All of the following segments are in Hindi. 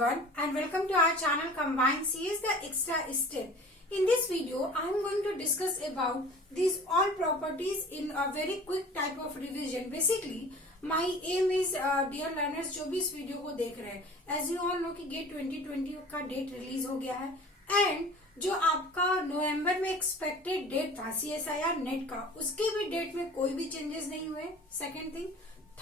everyone and welcome to our channel Combined CS the Extra Step. In this video, I am going to discuss about these all properties in a very quick type of revision. Basically, my aim is dear learners जो भी इस वीडियो को देख रहे हैं, as you all know कि गेट 2020 का डेट रिलीज हो गया है एंड जो आपका नवंबर में एक्सपेक्टेड डेट था CSIR नेट का, उसके भी डेट में कोई भी चेंजेस नहीं हुए. Second thing.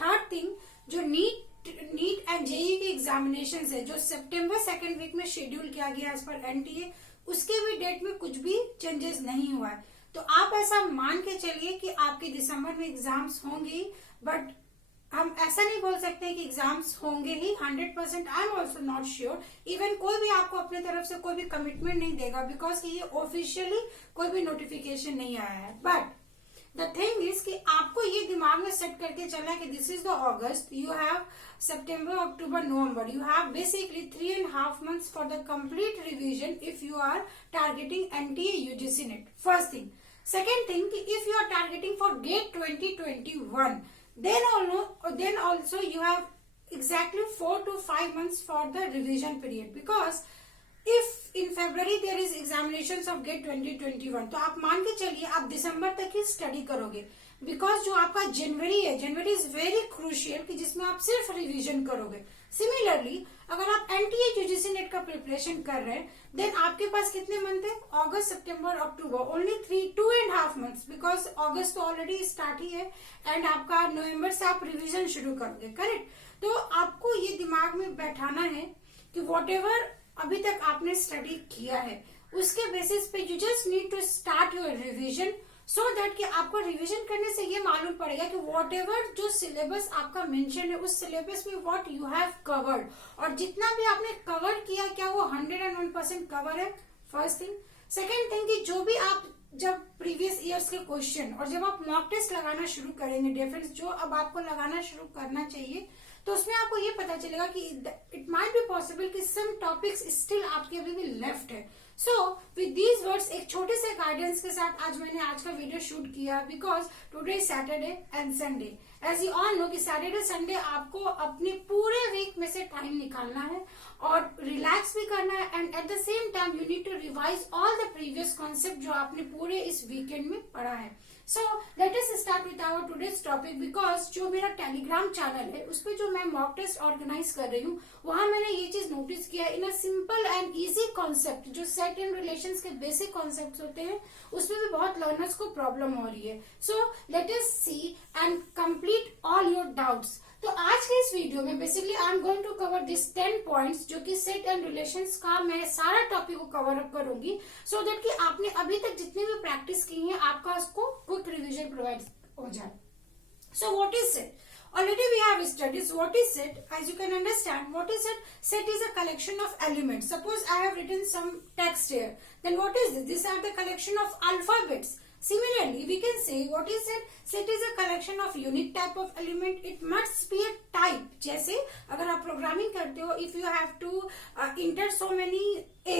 थर्ड थिंग, जो नीट एंड जेईई के एग्जामिनेशन है जो सितंबर सेकेंड वीक में शेड्यूल किया गया एज पर NTA, उसके भी डेट में कुछ भी चेंजेस नहीं हुआ है. तो आप ऐसा मान के चलिए कि आपके दिसंबर में एग्जाम्स होंगे, बट हम ऐसा नहीं बोल सकते कि एग्जाम्स होंगे ही 100%. I am also not sure. Even कोई भी आपको अपने तरफ से कोई भी कमिटमेंट नहीं देगा बिकॉज ये ऑफिशियली कोई भी नोटिफिकेशन नहीं आया है. बट द थिंग इज कि आपको ये दिमाग में सेट करके चलना है कि this is the August, you have September, October, November. You have basically 3.5 months for the complete revision if you are targeting NTA UGC NET. First thing. Second thing, if you are targeting for GATE 2021, then also you have exactly 4 to 5 months for the revision period. Because if in February there is examinations of GATE 2021, तो आप मान के चलिए आप दिसंबर तक ही स्टडी करोगे. बिकॉज जो आपका जनवरी है, जनवरी इज वेरी क्रूशियल कि जिसमें आप सिर्फ रिवीजन करोगे. सिमिलरली अगर आप NTA UGC नेट का प्रिपरेशन कर रहे हैं, देन आपके पास कितने मंथ है? अगस्त, सितंबर, अक्टूबर. ओनली 2.5 मंथ्स बिकॉज अगस्त तो ऑलरेडी स्टार्ट ही है एंड आपका नवंबर से आप रिवीजन शुरू करोगे. करेक्ट. तो आपको ये दिमाग में बैठाना है कि वॉट एवर अभी तक आपने स्टडी किया है उसके बेसिस पे you just need to start your revision so that कि आपको रिवीजन करने से ये मालूम पड़ेगा कि वॉट एवर जो सिलेबस आपका मेंशन है उस सिलेबस में व्हाट यू हैव कवर्ड, और जितना भी आपने कवर किया क्या वो 101% कवर है. First thing. सेकेंड थिंग कि जो भी आप जब प्रीवियस ईयर्स के क्वेश्चन और जब आप मॉक टेस्ट लगाना शुरू करेंगे, डिफरेंस जो अब आपको लगाना शुरू करना चाहिए, तो उसमें आपको ये पता चलेगा कि इट माइट बी पॉसिबल कि सम टॉपिक्स स्टिल आपके अभी भी लेफ्ट है. सो विद दीज वर्ड्स एक छोटे से गाइडेंस के साथ आज मैंने आज का वीडियो शूट किया because today is Saturday and Sunday. As you all know कि सैटरडे संडे आपको अपने पूरे वीक में से टाइम निकालना है और रिलैक्स भी करना है and at the same time you need to revise all the previous concept जो आपने पूरे इस वीकेंड में पढ़ा है. So let us start with our today's topic. Because जो मेरा टेलीग्राम चैनल है उस पर जो मैं मॉक टेस्ट ऑर्गेनाइज कर रही हूँ वहां मैंने ये चीज नोटिस किया in a simple and easy concept जो सेट इन रिलेशंस के बेसिक कॉन्सेप्ट होते हैं उसमें भी बहुत लर्नर्स को प्रॉब्लम हो रही है. So let us see and complete all your doubts. तो आज के इस वीडियो में basically I am going to cover this 10 points जो कि सेट एंड रिलेशंस का मैं सारा टॉपिक को कवर अप करूंगी सो दैट कि आपने अभी तक जितनी भी प्रैक्टिस की है आपका उसको क्विक रिवीजन प्रोवाइड हो जाए. So what is set? Already we have studied what is set. As you can understand, what is set? Set is a collection of elements. Suppose I have written some text here. Then what is this? These are the collection of alphabets. Similarly, we can say what is set? Set is a collection of unique type of element. It must be a type. जैसे अगर आप प्रोग्रामिंग करते हो, if you have to enter so many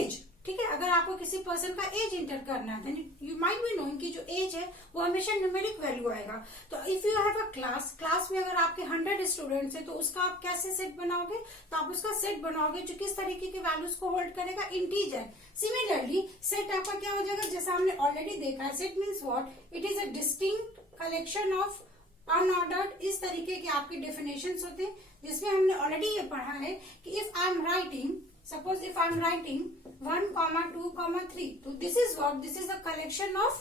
age, ठीक है, अगर आपको किसी पर्सन का एज इंटर करना है यू माइट बी नोइंग कि जो एज है वो हमेशा न्यूमेरिक वैल्यू आएगा. तो if you have a class में अगर आपके 100 स्टूडेंट्स है तो उसका आप कैसे सेट बनाओगे? तो आप उसका सेट बनाओगे जो किस तरीके के वैल्यूज को होल्ड करेगा? इंटीजर. सिमिलरली सेट आपका क्या हो जाएगा? जैसा हमने ऑलरेडी देखा है, set means what? It is a distinct collection of unordered. इस तरीके के आपके डेफिनेशंस होते हैं जिसमें हमने ऑलरेडी ये पढ़ा है कि if I am writing, suppose if I am writing 1, 2, 3, so this is what? This is a collection of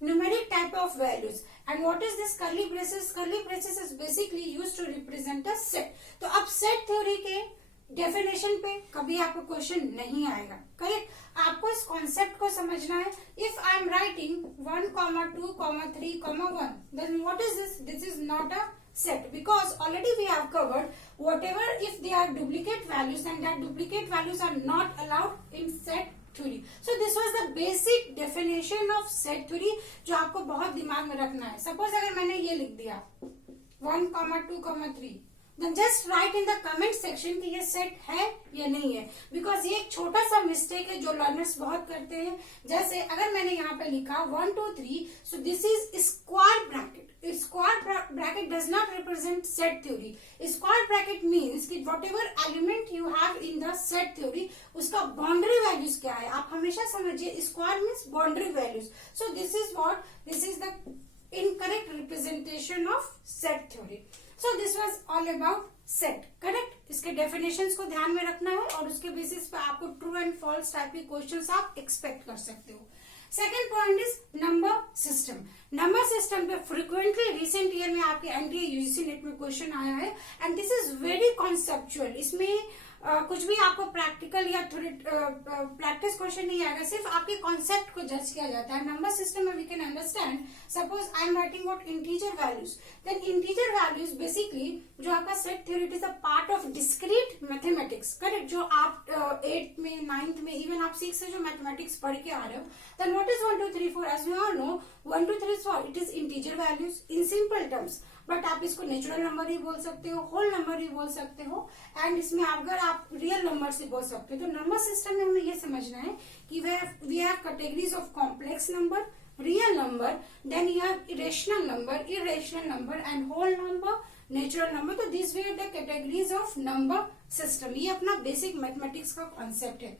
numeric type of values. And what is this curly braces? Curly braces is basically used to represent a set. तो अब set theory के डेफिनेशन पे कभी आपको क्वेश्चन नहीं आएगा. करेक्ट. आपको इस कॉन्सेप्ट को समझना है. If I am writing 1, 2, 3, 1, then what is this? This is not a set because already we have covered whatever if they are duplicate values and that duplicate values are not allowed in set theory. So this was the basic definition of set theory जो आपको बहुत दिमाग में रखना है. Suppose अगर मैंने ये लिख दिया 1, 2, 3, then just write in the comment section section कि ये सेट है या नहीं है, बिकॉज ये एक छोटा सा मिस्टेक है जो लर्नर्स बहुत करते हैं। जैसे अगर मैंने यहाँ पे लिखा 1 2 3, so this is square bracket. Square bracket does not represent set theory. Square bracket means कि whatever element you have in the set theory, उसका boundary values क्या है, आप हमेशा समझिए square means boundary values. So this is the incorrect representation of set theory. So this was all about set, correct? इसके definitions को ध्यान में रखना है और उसके बेसिस पे आपको true and false टाइप के क्वेश्चंस आप एक्सपेक्ट कर सकते हो। Second point is number system. Number system पे फ्रिक्वेंटली रिसेंट ईयर में आपके एनटीए यूजीसी नेट में क्वेश्चन आया है and this is very conceptual. इसमें कुछ भी आपको प्रैक्टिकल या थोड़ी प्रैक्टिस क्वेश्चन नहीं आएगा, सिर्फ आपके कॉन्सेप्ट को जज किया जाता है। नंबर सिस्टम में we can understand, suppose I am writing what integer values, then integer values basically जो आपका set theory, it is a part of discrete mathematics, correct? जो आप 8th में 9th में इवन आप 6 से जो मैथमेटिक्स पढ़ के आ रहे हो, then what is 1 2 3 4, as we all know 1 2 3 4 it is integer values in simple terms, but आप इसको नेचुरल नंबर ही बोल सकते हो, होल नंबर ही बोल सकते हो, एंड इसमें अगर आप रियल नंबर से बोल सकते हो। तो नंबर सिस्टम में हमें ये समझना है कि we have categories of complex number, real number, then you have irrational number, irrational number and whole number, natural number. तो this way the categories of number system. ये अपना बेसिक मैथमेटिक्स का कॉन्सेप्ट है।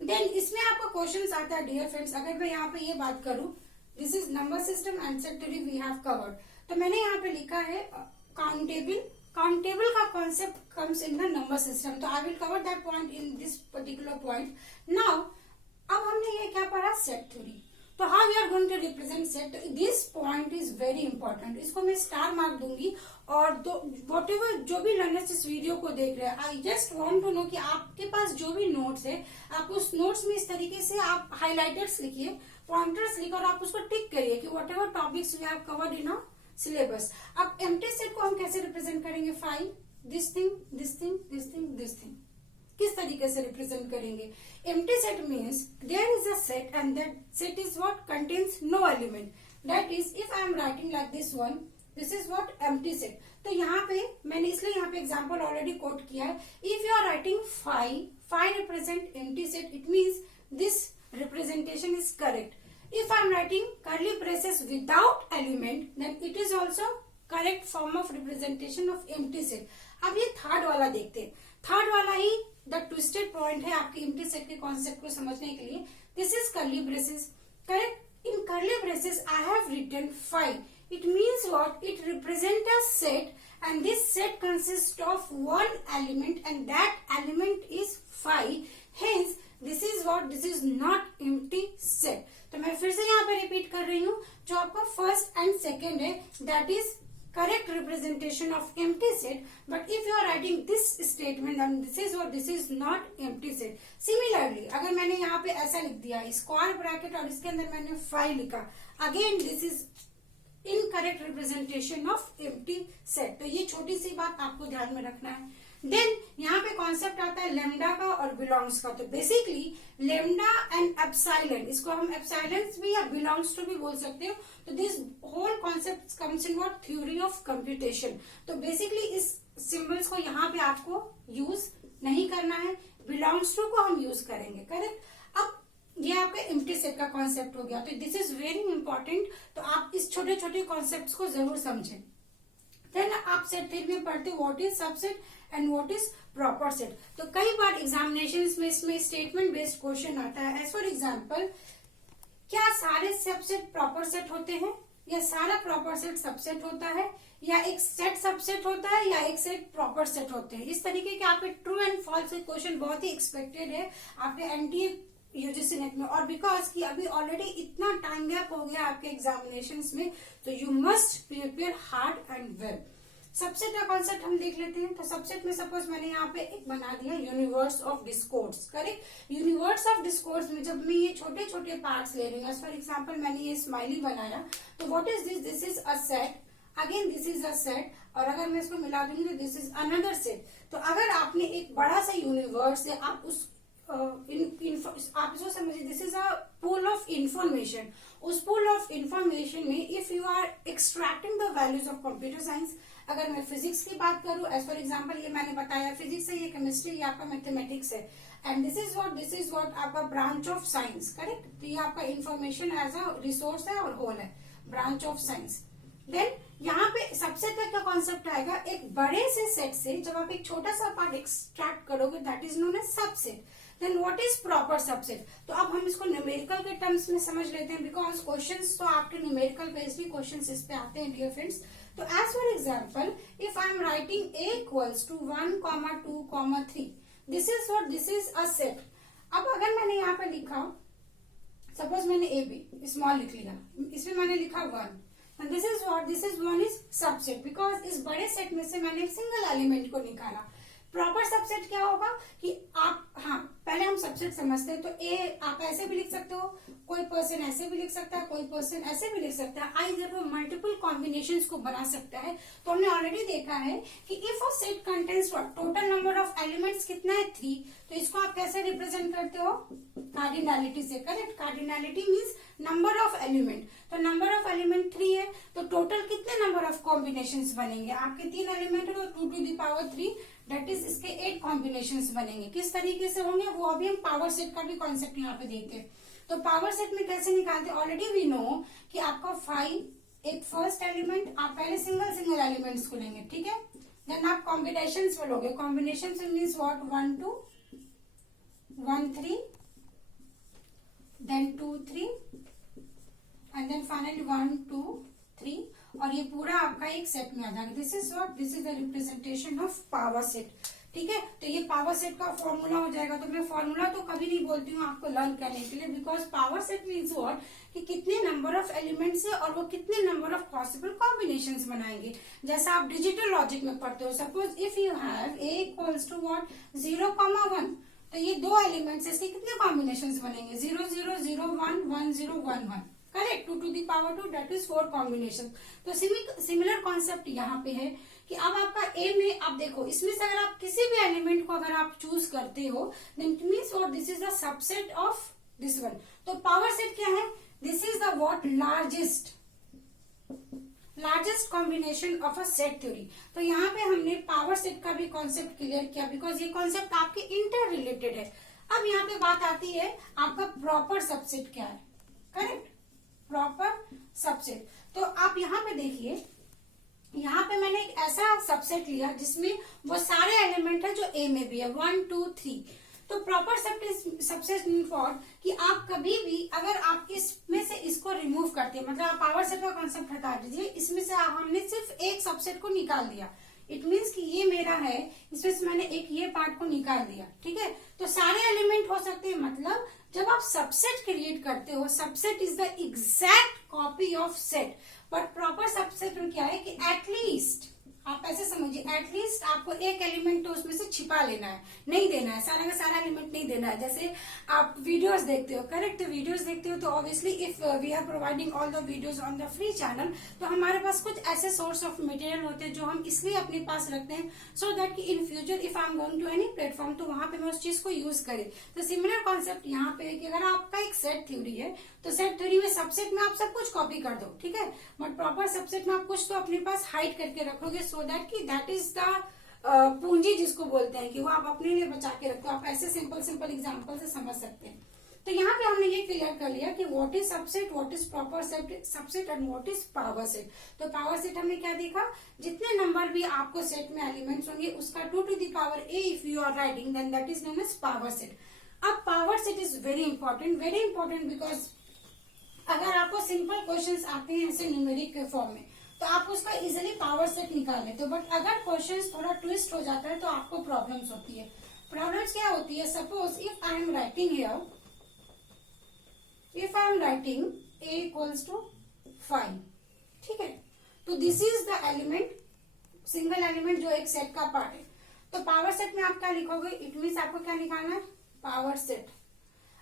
देन इसमें आपका क्वेश्चन आता है डियर फ्रेंड्स, अगर मैं यहाँ पे ये बात करूं, this is number system and set theory we have covered. तो मैंने यहाँ पे लिखा है काउंटेबल। काउंटेबल का concept comes in the number system, तो I will cover that point in this particular point. Now अब हमने ये क्या पढ़ा, सेट थ्योरी। तो how you are going to represent set, this point is very important. इसको मैं स्टार मार्क दूंगी और वॉट एवर जो भी लर्नर्स इस वीडियो को देख रहे हैं, I just want to know कि आपके पास जो भी नोट्स है, आप उस नोट्स में इस तरीके से आप हाईलाइटर्स लिखिए, पॉइंटर्स लिखिए और आप उसको टिक करिए कि whatever topics we have covered in a syllabus. अब एम्प्टी सेट को हम कैसे रिप्रेजेंट करेंगे, 5 this thing this thing this thing this thing, किस तरीके से रिप्रेजेंट करेंगे? Empty set means there is a set and that set is what contains no element, that is if I am writing like this one, this is what empty set. तो यहाँ पे मैंने इसलिए यहाँ पे एग्जांपल ऑलरेडी कोट किया है। If you are writing 5 represent empty set, it means this representation is correct. If I am writing curly braces without element, then it is also correct form of representation of empty set. अब ये थर्ड वाला देखते हैं। थर्ड वाला ही द ट्विस्टेड पॉइंट है आपके empty set के कॉन्सेप्ट को समझने के लिए। This is curly braces, correct? In curly braces, I have written 5. It means what? It represents a set, and this set consists of one element, and that element is 5. Hence, this is what, this is not empty set. तो मैं फिर से यहाँ पे रिपीट कर रही हूँ, जो आपका फर्स्ट एंड सेकेंड है, that is correct representation of empty set, but if you are writing this statement and this is what, this is not empty set. Similarly अगर मैंने यहाँ पे ऐसा लिख दिया स्क्वायर ब्रैकेट और इसके अंदर मैंने 5 लिखा, again this is incorrect representation of empty set. तो ये छोटी सी बात आपको ध्यान में रखना है। देन यहाँ पे कॉन्सेप्ट आता है लेमडा का और बिलोंग्स का। तो बेसिकली लेमडा एंड एप्सिलॉन, इसको हम एप्सिलॉन भी या बिलोंग्स टू भी बोल सकते हो। तो this whole concept comes in what, theory of computation. तो बेसिकली इस सिंबल्स को यहाँ पे आपको यूज नहीं करना है, बिलोंग्स टू को हम यूज करेंगे, करेक्ट? अब ये आपका एम्प्टी सेट का कॉन्सेप्ट हो गया। तो दिस इज वेरी इंपॉर्टेंट, तो आप इस छोटे छोटे कॉन्सेप्ट को जरूर समझें। देन आप सेट थ्योरी में पढ़ते हो what is subset and what is proper set. तो कई बार एग्जामिनेशंस में इसमें स्टेटमेंट बेस्ड क्वेश्चन आता है। एज फॉर एग्जांपल, क्या सारे सबसेट प्रॉपर सेट होते हैं, या सारा प्रॉपर सेट सबसेट होता है, या एक सेट सबसेट होता है, या एक सेट प्रॉपर सेट होते हैं? इस तरीके के आपके ट्रू एंड फॉल्स क्वेश्चन बहुत ही एक्सपेक्टेड है आपके एनटीए यूजीसी नेट में। और बिकॉज कि अभी ऑलरेडी इतना टाइम गैप हो गया आपके एग्जामिनेशंस में, तो you must prepare hard and well. Subset का कॉन्सेप्ट हम देख लेते हैं। तो सबसेट में सपोज मैंने यहाँ पे एक बना दिया universe of discourse, correct? Universe of discourse में जब मैं ये छोटे छोटे पार्ट्स ले रही हूँ, फॉर एग्जाम्पल मैंने ये स्माइली बनाया, तो what is this? This is a set, again this is a set, और अगर मैं इसको मिला दूंगी तो दिस इज अनदर सेट। तो अगर आपने एक बड़ा सा यूनिवर्स है, आप उस आप इसको समझिए, this is a pool of information. उस पूल ऑफ इंफॉर्मेशन में if you are extracting the values of computer science अगर मैं फिजिक्स की बात करूं, एज फॉर एग्जांपल ये मैंने बताया फिजिक्स है, ये केमिस्ट्री, ये आपका मैथमेटिक्स है, एंड दिस इज व्हाट आपका ब्रांच ऑफ साइंस, करेक्ट। तो ये आपका इंफॉर्मेशन एज अ रिसोर्स है और होल है, ब्रांच ऑफ साइंस। देन यहाँ पे सबसेट का क्या कॉन्सेप्ट आएगा, एक बड़े से सेट से जब आप एक छोटा सा पार्ट एक्सट्रैक्ट करोगे, that is known as subset. Then what is proper subset, तो अब हम इसको न्यूमेरिकल के टर्म्स में समझ लेते हैं, बिकॉज क्वेश्चंस तो आपके न्यूमेरिकल बेस्ड भी क्वेश्चंस इस पे आते हैं डियर फ्रेंड्स। तो as for example if I am writing a equals to 1, 2, 3, this is a set. अब अगर मैंने यहाँ पे लिखा, सपोज मैंने ए बी स्मॉल लिख लिया, इसमें मैंने लिखा 1, and this is one is subset, because इस बड़े सेट में से मैंने एक सिंगल एलिमेंट को निकाला। प्रॉपर सबसेट क्या होगा कि आप, हाँ पहले हम सबसेट समझते हैं। तो ए आप ऐसे भी लिख सकते हो, कोई पर्सन ऐसे भी लिख सकता है, कोई पर्सन ऐसे भी लिख सकता है, आई जब वो मल्टीपल कॉम्बिनेशंस को बना सकता है। तो हमने ऑलरेडी देखा है कि if a set contains total number of elements कितना है 3, तो इसको आप कैसे रिप्रेजेंट करते हो, कार्डिनैलिटी से, correct. Cardinality means number of element, तो नंबर ऑफ एलिमेंट 3 है, तो टोटल कितने नंबर ऑफ कॉम्बिनेशंस बनेंगे, आपके 3 एलिमेंट है तो 2 to the power 3, that is इसके 8 कॉम्बिनेशंस बनेंगे। किस तरीके से होंगे वो अभी हम पावर सेट का भी कॉन्सेप्ट यहाँ पे देखते हैं। तो पावर सेट में कैसे निकालते हैं, ऑलरेडी वी नो कि आपका 5 एक फर्स्ट एलिमेंट, आप पहले सिंगल एलिमेंट्स को लेंगे, ठीक है। देन आप कॉम्बिनेशंस में लोगे, combinations means what, 1 2 1 3, then 2 3, and then finally 1 2 3, और ये पूरा आपका एक सेट में आ जाएगा। This is the representation of power set, ठीक है। तो ये पावर सेट का फॉर्मूला हो जाएगा। तो मैं फॉर्मूला तो कभी नहीं बोलती हूँ आपको लर्न करने के लिए, because power set means what कि कितने नंबर ऑफ एलिमेंट्स है और वो कितने नंबर ऑफ पॉसिबल कॉम्बिनेशंस बनाएंगे। जैसा आप डिजिटल लॉजिक में पढ़ते हो, suppose if you have a equals to what 0, 1, तो ये 2 एलिमेंट्स है, इसके कितने कॉम्बिनेशंस बनेंगे, 0 0 0 1 1 0 1 1, correct. 2 to the power 2, that is 4 combination. तो सिमिलर कॉन्सेप्ट यहाँ पे है कि अब आपका ए में, आप देखो इसमें से अगर आप किसी भी एलिमेंट को अगर आप चूज करते हो, then it means what, this is the subset of this one. तो पावर सेट क्या है, this is the what largest combination of a set theory. तो यहाँ पे हमने पावर सेट का भी कॉन्सेप्ट क्लियर किया, बिकॉज ये कॉन्सेप्ट आपके इंटर रिलेटेड है। अब यहाँ पे बात आती है आपका प्रॉपर सबसेट क्या है, करेक्ट, प्रॉपर सबसेट। तो आप यहाँ पे देखिए, यहाँ पे मैंने एक ऐसा सबसेट लिया जिसमें वो सारे एलिमेंट है जो ए में भी है, 1 2 3। तो प्रॉपर सबसेट मीन फॉर कि आप कभी भी अगर आप इसमें से इसको रिमूव करते हैं, मतलब आप पावर सेट का कॉन्सेप्ट हटा दीजिए, इसमें से हमने सिर्फ एक सबसेट को निकाल दिया, इट मीन्स कि ये मेरा है, इसमें से मैंने एक ये पार्ट को निकाल दिया, ठीक है। तो सारे एलिमेंट हो सकते हैं, मतलब जब आप सबसेट क्रिएट करते हो, subset is the exact copy of set. But proper subset में क्या है कि एटलीस्ट आप ऐसे समझिए, एटलीस्ट आपको एक एलिमेंट तो उसमें से छिपा लेना है, नहीं देना है सारा का सारा एलिमेंट नहीं देना है। जैसे आप वीडियोस देखते हो, करेक्ट, वीडियोस देखते हो तो obviously if we are providing all the videos on the free channel, तो हमारे पास कुछ ऐसे सोर्स ऑफ मटेरियल होते हैं जो हम इसलिए अपने पास रखते हैं, सो दैट कि in future if I am going to any platform तो वहां पे मैं उस चीज को यूज करें। तो सिमिलर कॉन्सेप्ट यहाँ पे है कि अगर आपका एक सेट थ्योरी है, तो सेट थ्योरी में सबसेट में आप सब कुछ कॉपी कर दो, ठीक है, बट प्रॉपर सबसेट में आप कुछ तो अपने पास हाइड करके रखोगे, सो दैट कि दैट इज द पूंजी जिसको बोलते हैं कि वो आप अपने लिए बचा के रखते हो। आप ऐसे सिंपल एग्जांपल से समझ सकते हैं। तो यहाँ पे हमने ये क्लियर कर लिया कि what is subset, what is proper subset and what is power set. तो पावर सेट हमने क्या देखा, जितने नंबर भी आपको सेट में एलिमेंट्स होंगे उसका 2 to the power a if you are writing, then that is known as power set. अब power set is very important because अगर आपको सिंपल क्वेश्चंस आते हैं ऐसे न्यूमेरिक के फॉर्म में, तो आप उसका इजिली पावर सेट निकाल लेते हो। बट अगर क्वेश्चंस थोड़ा ट्विस्ट हो जाता है तो आपको प्रॉब्लम्स होती है। प्रॉब्लम्स क्या होती है, suppose if I am writing here, if I am writing a equals to 5, ठीक है, तो this is the element, single element जो एक सेट का पार्ट है। तो पावर सेट में आप क्या लिखोगे, इट मीन्स आपको क्या निकालना है, पावर सेट।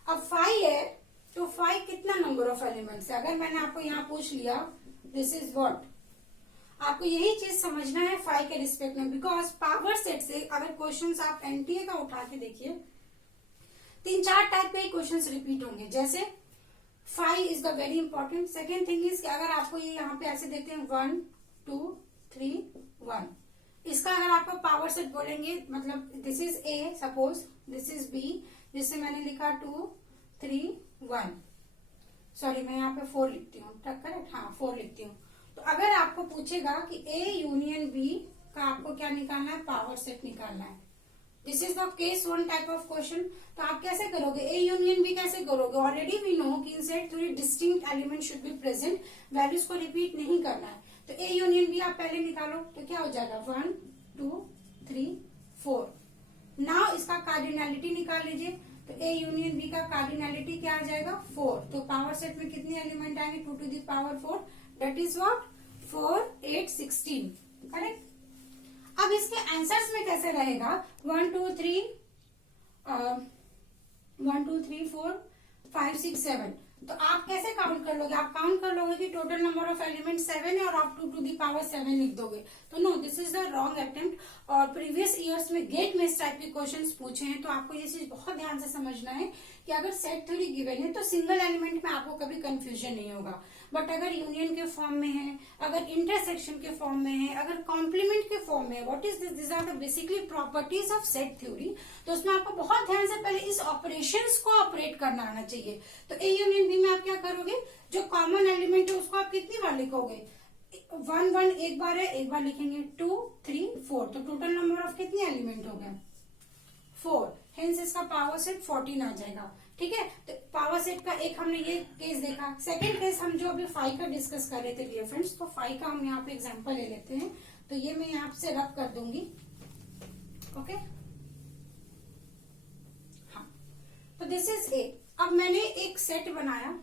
अब 5 है तो 5 कितना नंबर ऑफ एलिमेंट्स है, अगर मैंने आपको यहाँ पूछ लिया दिस इज व्हाट, आपको यही चीज समझना है 5 के रिस्पेक्ट में, बिकॉज पावर सेट से अगर क्वेश्चंस आप एनटीए का उठा के देखिए, 3-4 टाइप के क्वेश्चंस रिपीट होंगे। जैसे 5 is the very important. Second thing is कि अगर आपको ये यहाँ पे ऐसे देखते हैं 1 2 3 1। इसका अगर आपको पावर सेट बोलेंगे, मतलब this is A, suppose this is B, जिससे मैंने लिखा 2 3 1, सॉरी मैं यहाँ पे 4 लिखती हूँ, करेक्ट, हाँ 4 लिखती हूँ। तो अगर आपको पूछेगा कि ए यूनियन बी का आपको क्या निकालना है, पावर सेट निकालना है, this is the case 1 type of question. तो आप कैसे करोगे, ए यूनियन बी कैसे करोगे, ऑलरेडी वी नो कि inside 3 distinct element should be present, values को रिपीट नहीं करना है। तो ए यूनियन बी आप पहले निकालो, तो क्या हो जाएगा 1 2 3 4। नाउ इसका कार्डिनैलिटी निकाल लीजिए, तो ए यूनियन बी का कार्डिनैलिटी क्या आ जाएगा 4। तो पावर सेट में कितने एलिमेंट आएंगे, 2 to the power 4, that is what 4 8 16, correct. अब इसके आंसर्स में कैसे रहेगा, 1 2 3 4 5 6 7। तो आप कैसे काउंट कर लोगे, आप काउंट कर लोगे कि टोटल नंबर ऑफ एलिमेंट 7 है और आप 2 टू द पावर 7 लिख दोगे। तो no, this is the wrong attempt. और प्रीवियस ईयर्स में गेट में इस टाइप के क्वेश्चंस पूछे हैं, तो आपको ये चीज बहुत ध्यान से समझना है कि अगर सेट थ्योरी गिवन है तो सिंगल एलिमेंट में आपको कभी कंफ्यूजन नहीं होगा। बट अगर यूनियन के फॉर्म में है, अगर इंटरसेक्शन के फॉर्म में है, अगर कॉम्प्लीमेंट के फॉर्म में है, what is this, this are the basically properties of set theory. तो उसमें आपको बहुत ध्यान से पहले इस ऑपरेशंस को ऑपरेट करना आना चाहिए। तो ए यूनियन बी में आप क्या करोगे, जो कॉमन एलिमेंट है उसको आप कितनी बार लिखोगे, 1 1 एक बार है, एक बार लिखेंगे, 2 3 4। तो टोटल नंबर ऑफ कितने एलिमेंट हो गए 4, हेंस इसका पावर सेट 14 आ जाएगा। ठीक है, तो पावर सेट का एक हमने ये केस देखा। सेकंड केस हम जो अभी 5 का डिस्कस कर रहे थे डियर फ्रेंड्स, तो 5 का हम यहाँ पे एग्जांपल ले लेते हैं। तो ये मैं यहाँ से रब कर दूंगी, ओके, हाँ। तो दिस इज ए। अब मैंने एक सेट बनाया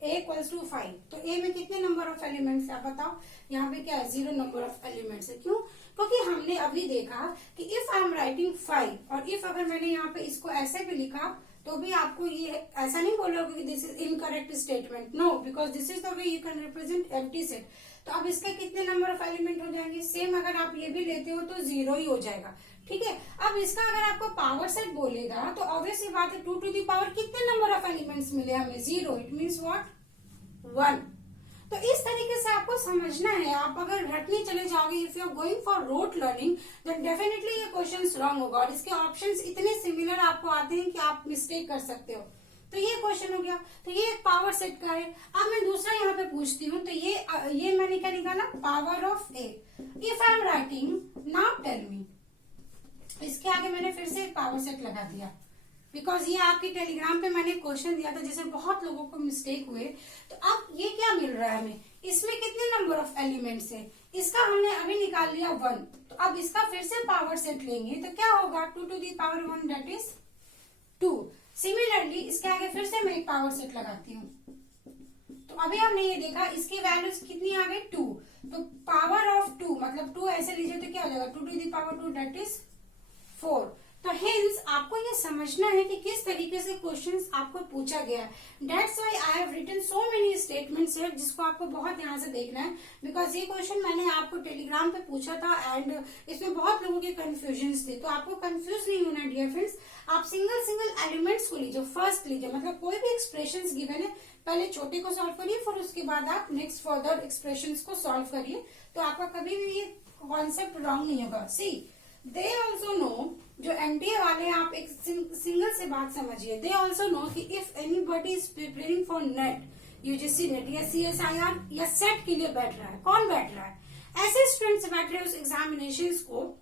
a इक्वल्स टू 5। तो a में कितने नंबर ऑफ एलिमेंट्स है आप बताओ, यहाँ पे क्या है 0 नंबर ऑफ एलिमेंट्स है। क्यों, क्योंकि हमने अभी देखा कि इफ आई एम राइटिंग 5 और इफ अगर मैंने यहाँ पे इसको ऐसे भी लिखा तो भी आपको ये ऐसा नहीं बोलोगे कि this is incorrect statement, no, because this is the way you can represent empty set. तो अब इसके कितने नंबर ऑफ एलिमेंट हो जाएंगे, सेम अगर आप ये भी लेते हो तो 0 ही हो जाएगा। ठीक है, अब इसका अगर आपको पावर सेट बोलेगा तो ऑब्वियसली बात है 2 टू दी पावर कितने नंबर ऑफ एलिमेंट्स मिले हमें, 0, इट मीन्स व्हाट 1। तो इस तरीके से आपको समझना है। आप अगर रटने चले जाओगे, if you are going for rote learning, then definitely ये क्वेश्चंस रॉन्ग होगा और इसके ऑप्शंस इतने सिमिलर आपको आते हैं कि आप मिस्टेक कर सकते हो। तो ये क्वेश्चन हो गया, तो ये एक पावर सेट का है। अब मैं दूसरा यहाँ पे पूछती हूँ, तो ये मैंने क्या निकाला, power of A. If I am writing, now tell me, इसके आगे मैंने फिर से एक पावर सेट लगा दिया, बिकॉज ये आपके टेलीग्राम पे मैंने क्वेश्चन दिया था जिससे बहुत लोगों को मिस्टेक हुए। तो अब ये क्या मिल रहा है हमें, इसमें कितने नंबर ऑफ एलिमेंट्स है, इसका हमने अभी निकाल लिया 1। तो अब इसका फिर से पावर सेट लेंगे तो क्या होगा, 2 to the power 1 that is 2। Similarly इसके आगे फिर से मैं एक पावर सेट लगाती हूँ। तो अभी हमने ये देखा इसकी वैल्यूज कितनी आ गई 2। तो पावर ऑफ 2 मतलब 2 ऐसे लीजिए तो क्या हो जाएगा, 2 to the power 2 that is 4। तो हेंस आपको ये समझना है कि किस तरीके से क्वेश्चंस आपको पूछा गया है। That's why I have written so many statements here, जिसको आपको बहुत ध्यान से देखना है, बिकॉज ये क्वेश्चन मैंने आपको टेलीग्राम पे पूछा था एंड इसमें बहुत लोगों के कंफ्यूजन्स थे। तो आपको कंफ्यूज नहीं होना डियर फ्रेंड्स, आप सिंगल सिंगल एलिमेंट्स को लीजिए, फर्स्ट लीजिए, मतलब कोई भी एक्सप्रेशन गिवन है पहले छोटे को सॉल्व करिए, फिर उसके बाद आप नेक्स्ट फर्दर एक्सप्रेशन को सॉल्व करिए। तो आपका कभी भी ये कॉन्सेप्ट रॉन्ग नहीं होगा। सी दे ऑल्सो नो, जो एनडीए वाले हैं, आप एक सिंगल से बात समझिए, दे ऑल्सो नो कि if anybody is preparing for net, UGC net या CSIR या सेट के लिए बैठ रहा है, कौन बैठ रहा है, ऐसे स्टूडेंट्स बैठ रहे हैं उस एग्जामिनेशन को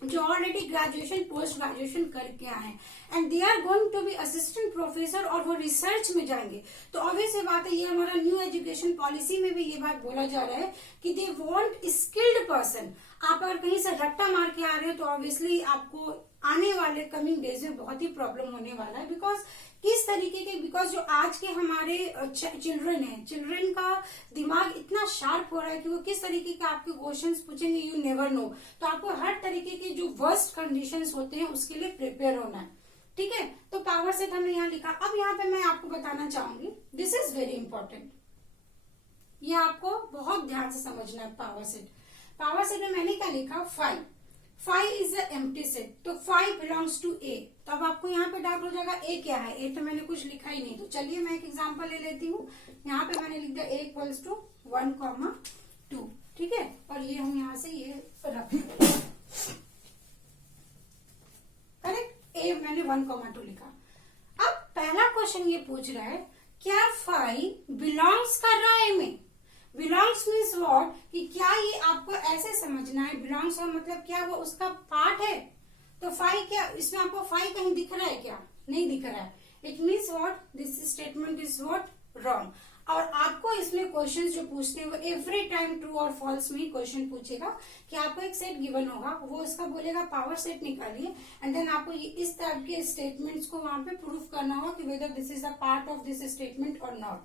जो ऑलरेडी ग्रेजुएशन पोस्ट ग्रेजुएशन करके आए हैं and they are going to be assistant professor और वो रिसर्च में जाएंगे। तो ऑब्वियस बात है, ये हमारा न्यू एजुकेशन पॉलिसी में भी ये बात बोला जा रहा है कि दे वांट स्किल्ड पर्सन। आप अगर कहीं से रट्टा मार के आ रहे हो तो ऑब्वियसली आपको आने वाले कमिंग डेज में बहुत ही प्रॉब्लम होने वाला है। बिकॉज किस तरीके के, बिकॉज जो आज के हमारे चिल्ड्रन हैं, चिल्ड्रन का दिमाग इतना शार्प हो रहा है कि वो किस तरीके के आपके क्वेश्चंस पूछेंगे, यू नेवर नो। तो आपको हर तरीके के जो वर्स्ट कंडीशंस होते हैं उसके लिए प्रिपेयर होना है। ठीक है, तो पावर सेट हमने यहाँ लिखा। अब यहाँ पे मैं आपको बताना चाहूंगी, दिस इज वेरी इंपॉर्टेंट, ये आपको बहुत ध्यान से समझना है। पावर सेट में मैंने क्या लिखा, 5 इज अ एम्प्टी सेट, तो 5 बिलोंग्स टू ए। तो अब आपको यहाँ पे डाउट हो जाएगा ए क्या है, ए तो मैंने कुछ लिखा ही नहीं। तो चलिए मैं एक एग्जांपल ले लेती हूँ। यहाँ पे मैंने लिख दिया a इक्वल्स टू 1, 2। ठीक है, और ये हम यहाँ से ये रख देंगे। करेक्ट, ए मैंने 1,2 लिखा। अब पहला क्वेश्चन ये पूछ रहा है क्या फाई बिलोंग्स कर रहा है में। बिलोंग्स मीन्स व्हाट, कि क्या ये आपको ऐसे समझना है, बिलोंग्स का मतलब क्या वो उसका पार्ट है। तो फाई क्या, इसमें आपको फाई कहीं दिख रहा है क्या, नहीं दिख रहा है। It means what, this statement is what, wrong. और आपको इसमें क्वेश्चन जो पूछते हैं वो एवरी टाइम ट्रू और फॉल्स में ही क्वेश्चन पूछेगा कि आपको एक सेट गिवन होगा, वो उसका बोलेगा पावर सेट निकालिए, एंड देन आपको इस टाइप के स्टेटमेंट्स को वहां पे प्रूफ करना होगा कि whether this is a part of this statement और नॉट।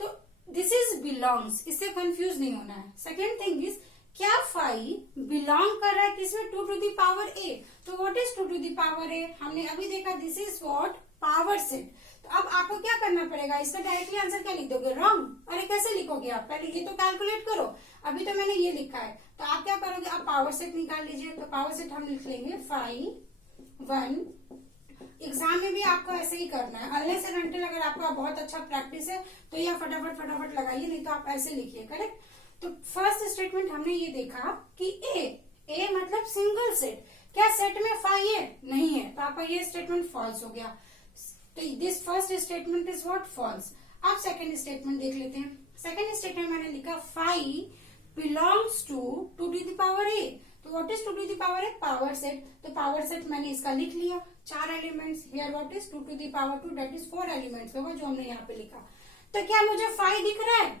तो दिस इज बिलोंग्स, इससे कंफ्यूज नहीं होना है। सेकेंड थिंग इज क्या फाई बिलोंग कर रहा है किसमें, 2 to the power a। तो what is 2 to the power a, हमने अभी देखा this is what, power set. तो अब आपको क्या करना पड़ेगा, इसका डायरेक्टली आंसर क्या लिख दोगे, रॉन्ग। अरे कैसे लिखोगे आप, पहले ये तो कैलकुलेट करो। अभी तो मैंने ये लिखा है, तो आप क्या करोगे, आप पावर सेट निकाल लीजिए। तो पावर सेट हम लिख लेंगे 5 1। एग्जाम में भी आपको ऐसे ही करना है, अनलेस एंड अनटिल अगर आपका बहुत अच्छा प्रैक्टिस है तो ये फटाफट फटाफट लगाइए, नहीं तो आप ऐसे लिखिए। करेक्ट, तो फर्स्ट स्टेटमेंट हमने ये देखा कि ए मतलब सिंगल सेट। क्या सेट में फाई है, नहीं है, तो आपका ये स्टेटमेंट फॉल्स हो गया। तो this first statement is what, false. अब सेकंड स्टेटमेंट देख लेते हैं। सेकंड स्टेटमेंट मैंने लिखा phi belongs to 2 to the power a। तो what is 2 to the power a, power set. तो पावर सेट मैंने इसका लिख लिया, 4 elements. Here what is 2 to the power 2, that is 4 elements होगा जो हमने यहाँ पे लिखा। तो क्या मुझे फाई दिख रहा है,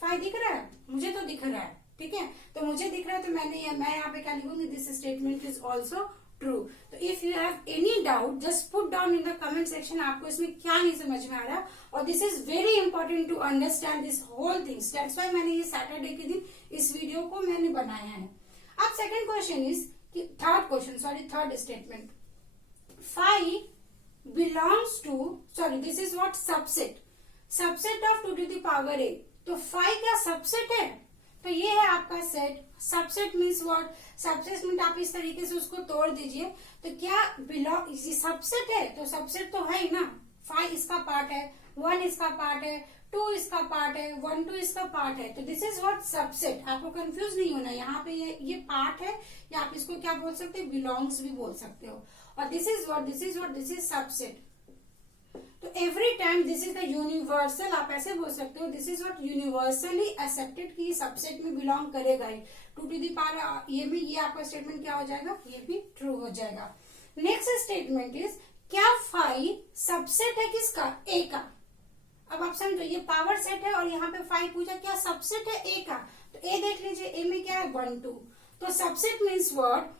फाई दिख रहा है, मुझे तो दिख रहा है। ठीक है, तो मुझे दिख रहा है, तो मैं यहाँ पे क्या लिखूंगी, this statement is also true. तो if you have any doubt just put down in the comment section, आपको इसमें क्या नहीं समझ में आ रहा। और this is very important to understand this whole things, that's why मैंने ये सैटरडे के दिन इस वीडियो को मैंने बनाया है। अब second question is, third statement, phi belongs to, this is what, subset. Subset of 2 to the power a। तो फाई क्या सबसेट है, तो ये है आपका set. Subset means what, subset means आप इस तरीके से उसको तोड़ दीजिए। तो क्या बिलोंग, सबसेट है, तो सबसेट तो है ही ना, 5 इसका पार्ट है, 1 इसका पार्ट है, 2 इसका पार्ट है, 1 2 इसका पार्ट है। तो दिस इज व्हाट, सबसेट। आपको कंफ्यूज नहीं होना, यहाँ पे ये पार्ट है, या आप इसको क्या बोल सकते हो, बिलोंग्स भी बोल सकते हो। और दिस इज सबसेट। तो every time this is the universal, आप ऐसे बोल सकते हो, this is what universally accepted कि सबसेट में बिलोंग करेगा ही। 2 to the power ये में ये आपका स्टेटमेंट क्या हो जाएगा, ये भी ट्रू हो जाएगा। नेक्स्ट स्टेटमेंट इज क्या फाई सबसेट है किसका, ए का। अब आप समझो, ये पावर सेट है और यहाँ पे फाई पूछा क्या सबसेट है ए का। तो ए देख लीजिए, ए में क्या है, 1 2। तो सबसेट मीन्स व्हाट,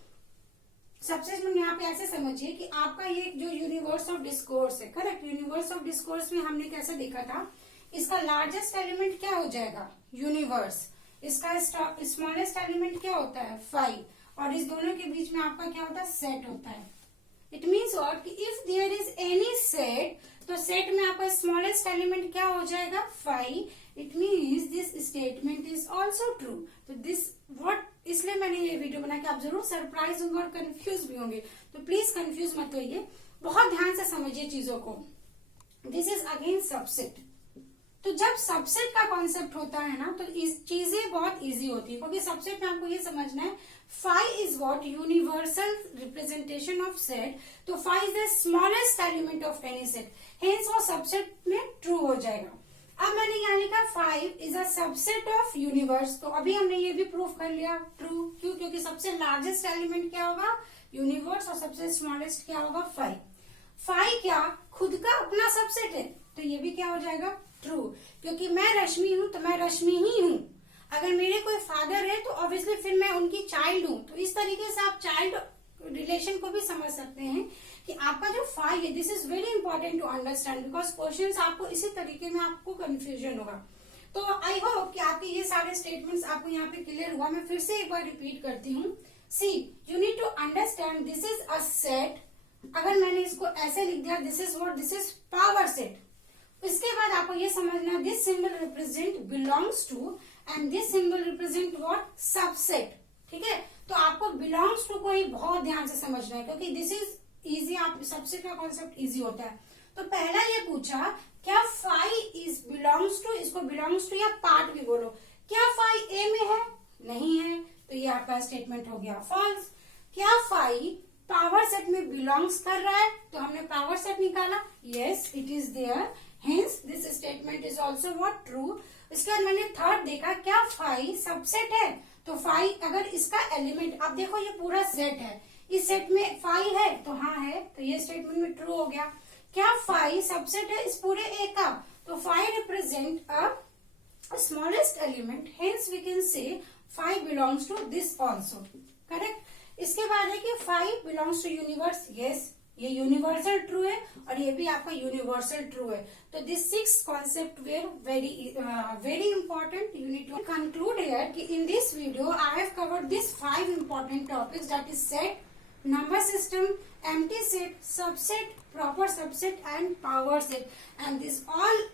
सबसेट में यहाँ पे ऐसे समझिए कि आपका ये जो यूनिवर्स ऑफ डिस्कोर्स है। करेक्ट, यूनिवर्स ऑफ डिस्कोर्स में हमने कैसे देखा था, इसका लार्जेस्ट एलिमेंट क्या हो जाएगा, यूनिवर्स। इसका स्मॉलेस्ट एलिमेंट क्या होता है, 5। और इस दोनों के बीच में आपका क्या होता है, सेट होता है। इट मीन्स व्हाट, कि if there is any set, तो सेट में आपका स्मॉलेस्ट एलिमेंट क्या हो जाएगा, 5। It means this statement is also true. तो दिस व्हाट, इसलिए मैंने ये वीडियो बनाया कि आप जरूर सरप्राइज होंगे और कंफ्यूज भी होंगे। तो प्लीज कंफ्यूज मत होइए, बहुत ध्यान से समझिए चीजों को। This is again subset. तो जब सबसेट का कॉन्सेप्ट होता है ना, तो चीजें बहुत इजी होती है, क्योंकि सबसेट में आपको ये समझना है, five is what, universal representation of set. तो five is the smallest element of any set, hence वो सबसेट में ट्रू हो जाएगा। अब मैंने यहाँ लिखा 5 is a subset of universe. तो अभी हमने ये भी प्रूफ कर लिया ट्रू। क्यों, क्योंकि सबसे लार्जेस्ट एलिमेंट क्या होगा, यूनिवर्स, और सबसे स्मॉलेस्ट क्या होगा, 5। 5 क्या खुद का अपना सबसेट है, तो ये भी क्या हो जाएगा, ट्रू। क्योंकि मैं रश्मि हूं तो मैं रश्मि ही हूं। अगर मेरे कोई फादर है तो ऑब्वियसली फिर मैं उनकी चाइल्ड हूं। तो इस तरीके से आप चाइल्ड रिलेशन को भी समझ सकते हैं कि आपका जो 5 है, this is very important to understand, because questions आपको इसी तरीके में आपको कंफ्यूजन होगा। तो आई होप कि आपके ये सारे स्टेटमेंट्स आपको यहाँ पे क्लियर हुआ। मैं फिर से एक बार रिपीट करती हूँ। See, you need to understand this is a set. अगर मैंने इसको ऐसे लिख दिया, this is what, this is power set. इसके बाद आपको ये समझना, this symbol represent belongs to and this symbol represent what, subset. ठीक है, तो आपको बिलोंग्स टू को ही बहुत ध्यान से समझना है, क्योंकि दिस इज इजी, आप सबसेट का कॉन्सेप्ट इजी होता है। तो पहला ये पूछा, क्या 5 इज बिलोंग्स टू, इसको बिलोंग्स टू या पार्ट भी बोलो, क्या 5 ए में है, नहीं है, तो ये आपका स्टेटमेंट हो गया फॉल्स। क्या फाई पावर सेट में बिलोंग्स कर रहा है? तो हमने पावर सेट निकाला, yes it is there, hence this statement is also what true. इसके बाद मैंने थर्ड देखा, क्या फाई सबसेट है? तो फाई अगर इसका एलिमेंट, अब देखो ये पूरा सेट है, इस सेट में फाई है तो हाँ है, तो ये स्टेटमेंट में ट्रू हो गया। क्या फाई सबसेट है इस पूरे ए का? तो phi represent a smallest element, hence we can say phi belongs to this also, correct. इसके बाद है कि phi belongs to universe, yes ये यूनिवर्सल ट्रू है और ये भी आपका यूनिवर्सल ट्रू है। तो this 6 concept were very important, you need to conclude here कि in this video I have covered this 5 important topics, that is set, number system, empty set, subset, proper subset and power set, and these all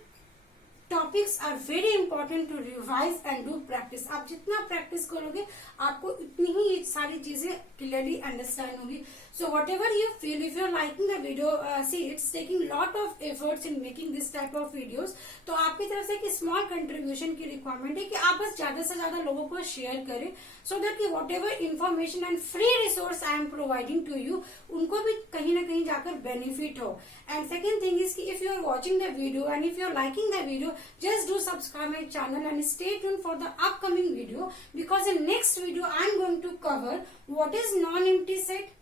topics are very important to revise and do practice. आप जितना प्रैक्टिस करोगे आपको उतनी ही ये सारी चीजें क्लियरली अंडरस्टैंड होगी। So whatever you feel, if you're liking the video, see it's taking lot of efforts in making this type of videos. तो आपकी तरफ से एक स्मॉल कंट्रीब्यूशन की रिक्वायरमेंट है कि आप बस ज्यादा से ज्यादा लोगों को शेयर करें, सो दैट कि whatever information and free resource I am providing to you, उनको भी कहीं ना कहीं जाकर बेनिफिट हो। एंड सेकेंड थिंग इज कि if you are watching the video and if you are liking the video, just do subscribe my channel and stay tuned for the upcoming video, because in next video I am going to cover what is non-empty set,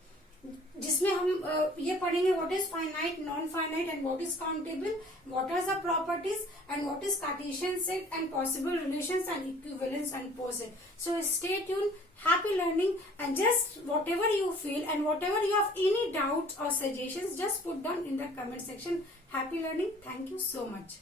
जिसमें हम ये पढ़ेंगे what is finite, non-finite and what is countable, what are the properties and what is Cartesian set and possible relations and equivalence and poset. So stay tuned, happy learning, and just whatever you feel and whatever you have any doubts or suggestions, just put down in the comment section. Happy learning, thank you so much.